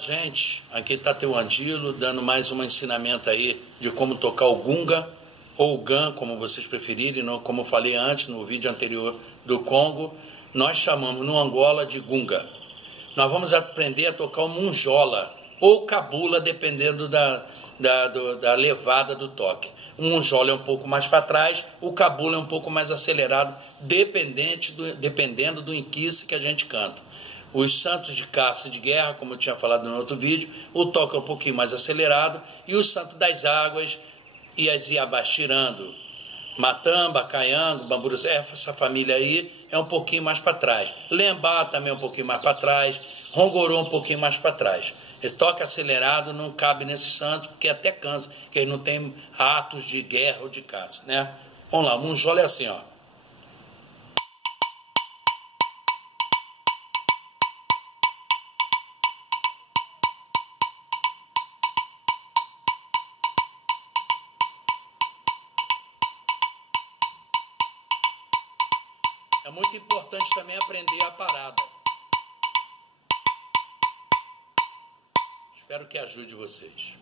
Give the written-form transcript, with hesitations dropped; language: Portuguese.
Gente, aqui está teu Andilo dando mais um ensinamento aí de como tocar o gunga ou o gan, como vocês preferirem, como eu falei antes no vídeo anterior do Congo, nós chamamos no Angola de gunga. Nós vamos aprender a tocar o munjola ou cabula, dependendo da levada do toque. O munjola é um pouco mais para trás, o cabula é um pouco mais acelerado, dependendo do inquice que a gente canta. Os santos de caça e de guerra, como eu tinha falado no outro vídeo, o toque é um pouquinho mais acelerado, e o santo das águas e as iabás tirando. Matamba, Caiango, Bamburu, essa família aí é um pouquinho mais para trás. Lembá também é um pouquinho mais para trás. Rongorô um pouquinho mais para trás. Esse toque acelerado não cabe nesse santo, porque até cansa, porque ele não tem atos de guerra ou de caça, né? Vamos lá, o munjola é assim, ó. É muito importante também aprender a parada. Espero que ajude vocês.